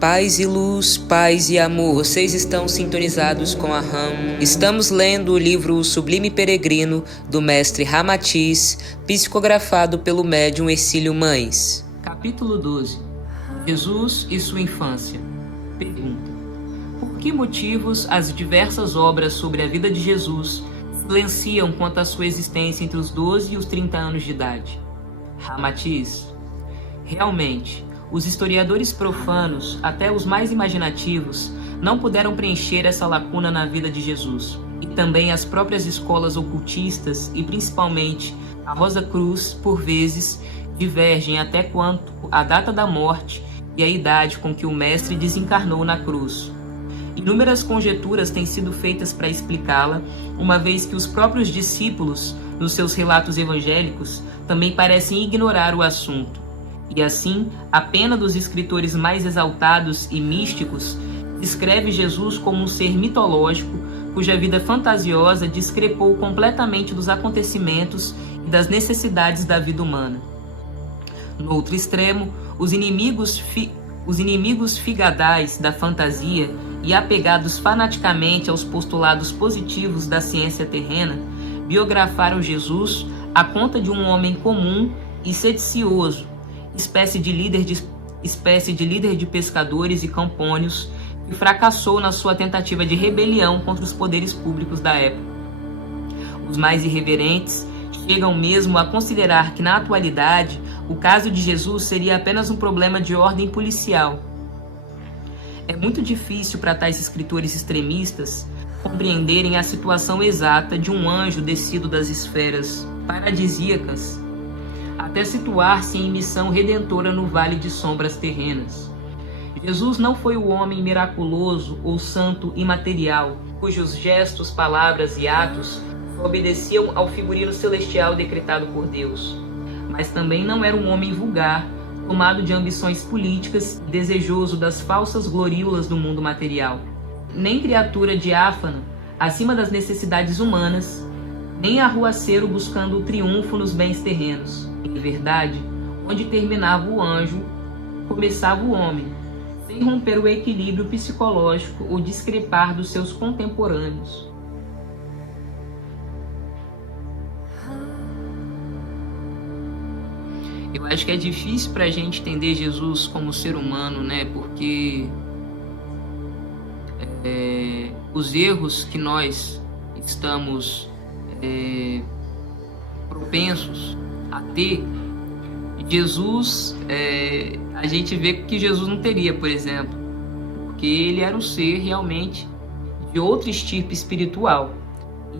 Paz e luz, paz e amor, vocês estão sintonizados com a RAM. Estamos lendo o livro O Sublime Peregrino, do mestre Ramatiz, psicografado pelo médium Hercílio Mães. Capítulo 12. Jesus e sua infância. Pergunta: por que motivos as diversas obras sobre a vida de Jesus silenciam quanto à sua existência entre os 12 e os 30 anos de idade? Ramatiz: realmente, os historiadores profanos, até os mais imaginativos, não puderam preencher essa lacuna na vida de Jesus. E também as próprias escolas ocultistas, e principalmente a Rosa Cruz, por vezes, divergem até quanto à data da morte e a idade com que o Mestre desencarnou na cruz. Inúmeras conjecturas têm sido feitas para explicá-la, uma vez que os próprios discípulos, nos seus relatos evangélicos, também parecem ignorar o assunto. E assim, a pena dos escritores mais exaltados e místicos descreve Jesus como um ser mitológico, cuja vida fantasiosa discrepou completamente dos acontecimentos e das necessidades da vida humana. No outro extremo, os inimigos figadais da fantasia e apegados fanaticamente aos postulados positivos da ciência terrena, biografaram Jesus à conta de um homem comum e sedicioso, espécie de líder de pescadores e campônios, que fracassou na sua tentativa de rebelião contra os poderes públicos da época. Os mais irreverentes chegam mesmo a considerar que, na atualidade, o caso de Jesus seria apenas um problema de ordem policial. É muito difícil para tais escritores extremistas compreenderem a situação exata de um anjo descido das esferas paradisíacas até situar-se em missão redentora no vale de sombras terrenas. Jesus não foi o homem miraculoso ou santo imaterial, cujos gestos, palavras e atos obedeciam ao figurino celestial decretado por Deus. Mas também não era um homem vulgar, tomado de ambições políticas e desejoso das falsas gloríolas do mundo material. Nem criatura diáfana, acima das necessidades humanas, nem arruaceiro buscando o triunfo nos bens terrenos. Em verdade, onde terminava o anjo, começava o homem, sem romper o equilíbrio psicológico ou discrepar dos seus contemporâneos. Eu acho que é difícil para a gente entender Jesus como ser humano, né? Porque os erros que nós estamos propensos a ter, Jesus, a gente vê que Jesus não teria, por exemplo, porque ele era um ser realmente de outra estirpe espiritual.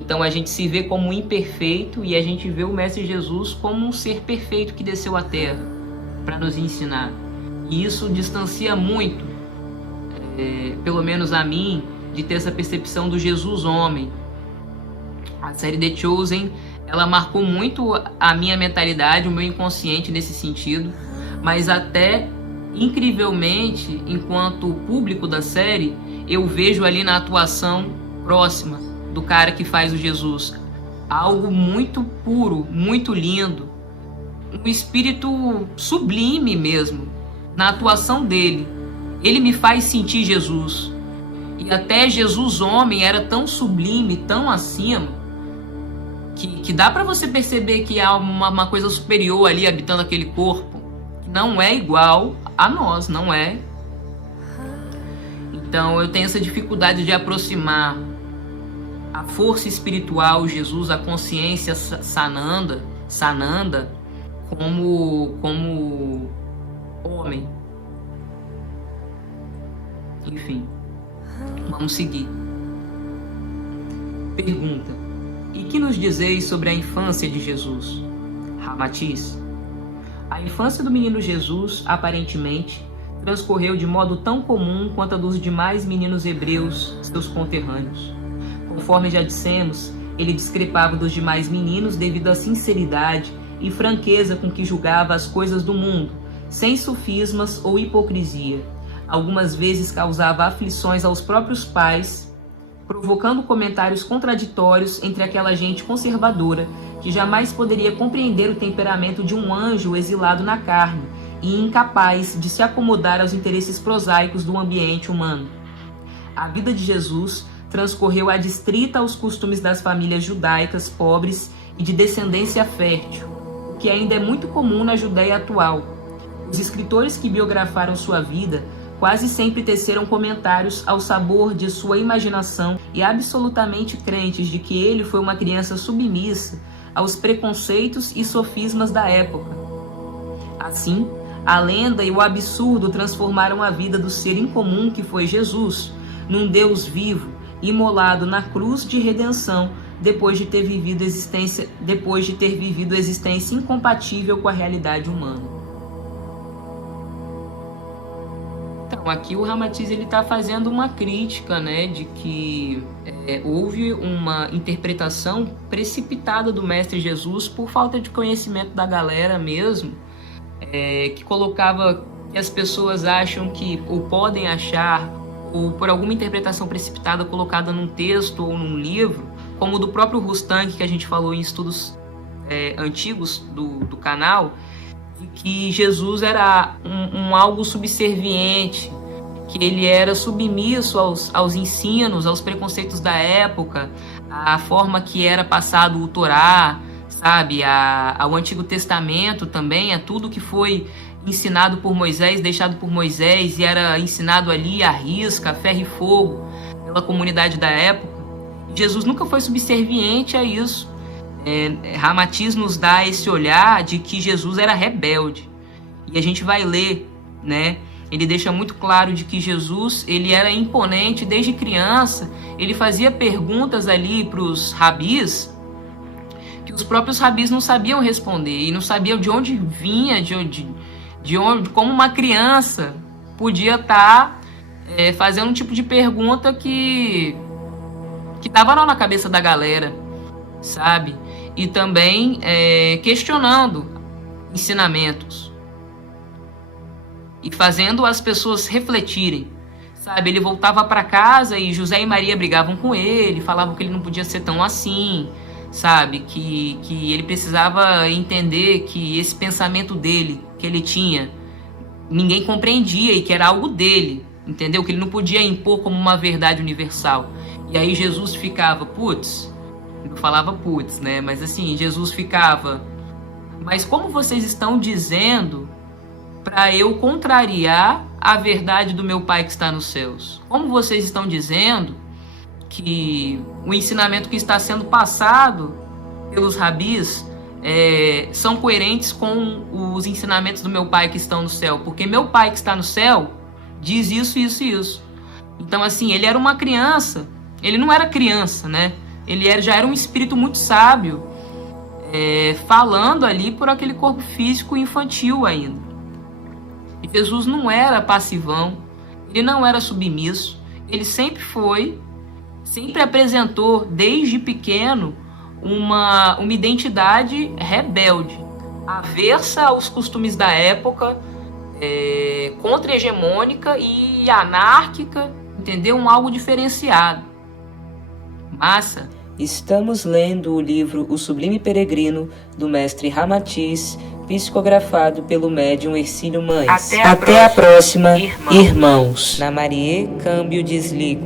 Então a gente se vê como imperfeito e a gente vê o Mestre Jesus como um ser perfeito que desceu à Terra para nos ensinar. E isso distancia muito, pelo menos a mim, de ter essa percepção do Jesus homem. A série The Chosen, ela marcou muito a minha mentalidade, o meu inconsciente nesse sentido, mas até incrivelmente, enquanto público da série, eu vejo ali na atuação próxima do cara que faz o Jesus algo muito puro, muito lindo, um espírito sublime mesmo na atuação dele. Ele me faz sentir Jesus, e até Jesus homem era tão sublime, tão acima, que dá para você perceber que há uma coisa superior ali habitando aquele corpo, que não é igual a nós, não é. Então eu tenho essa dificuldade de aproximar a força espiritual, Jesus, a consciência Sananda, como homem. Enfim, vamos seguir. Pergunta: e que nos dizeis sobre a infância de Jesus? Ramatiz: a infância do menino Jesus, aparentemente, transcorreu de modo tão comum quanto a dos demais meninos hebreus, seus conterrâneos. Conforme já dissemos, ele discrepava dos demais meninos devido à sinceridade e franqueza com que julgava as coisas do mundo, sem sofismas ou hipocrisia. Algumas vezes causava aflições aos próprios pais, provocando comentários contraditórios entre aquela gente conservadora que jamais poderia compreender o temperamento de um anjo exilado na carne e incapaz de se acomodar aos interesses prosaicos do ambiente humano. A vida de Jesus transcorreu adstrita aos costumes das famílias judaicas pobres e de descendência fértil, o que ainda é muito comum na Judéia atual. Os escritores que biografaram sua vida quase sempre teceram comentários ao sabor de sua imaginação e absolutamente crentes de que ele foi uma criança submissa aos preconceitos e sofismas da época. Assim, a lenda e o absurdo transformaram a vida do ser incomum que foi Jesus num Deus vivo, imolado na cruz de redenção, depois de ter vivido existência incompatível com a realidade humana. Então, aqui o Ramatiz está fazendo uma crítica, né, de que houve uma interpretação precipitada do Mestre Jesus por falta de conhecimento da galera mesmo, que colocava que as pessoas acham que, ou podem achar, ou por alguma interpretação precipitada colocada num texto ou num livro, como o do próprio Rustan, que a gente falou em estudos antigos do canal, de que Jesus era um algo subserviente, que ele era submisso aos ensinos, aos preconceitos da época, à forma que era passado o Torá, sabe, ao Antigo Testamento também, a tudo que foi ensinado por Moisés, deixado por Moisés, e era ensinado ali à risca, a ferro e fogo, pela comunidade da época. Jesus nunca foi subserviente a isso. Ramatiz nos dá esse olhar de que Jesus era rebelde. E a gente vai ler, né? Ele deixa muito claro de que Jesus, ele era imponente desde criança. Ele fazia perguntas ali para os rabis, que os próprios rabis não sabiam responder, e não sabiam de onde vinha, de onde, como uma criança podia estar fazendo um tipo de pergunta que estava lá na cabeça da galera, sabe? E também questionando ensinamentos e fazendo as pessoas refletirem, sabe? Ele voltava para casa e José e Maria brigavam com ele, falavam que ele não podia ser tão assim, sabe? Que ele precisava entender que esse pensamento dele, que ele tinha, ninguém compreendia e que era algo dele, entendeu? Que ele não podia impor como uma verdade universal. E aí Jesus ficava, não falava putz, né? Mas assim, Jesus ficava, mas como vocês estão dizendo para eu contrariar a verdade do meu Pai que está nos céus? Como vocês estão dizendo que o ensinamento que está sendo passado pelos rabis são coerentes com os ensinamentos do meu Pai que estão no céu? Porque meu Pai que está no céu diz isso, isso e isso. Então assim, ele era uma criança, ele não era criança, né? Ele já era um espírito muito sábio, falando ali por aquele corpo físico infantil ainda. E Jesus não era passivão, ele não era submisso, ele sempre apresentou desde pequeno uma identidade rebelde, aversa aos costumes da época, contra-hegemônica e anárquica, entendeu? Algo diferenciado. Massa. Estamos lendo o livro O Sublime Peregrino, do mestre Ramatiz, psicografado pelo médium Hercílio Mães. Até a próxima, irmãos. Na Marie, câmbio desligo.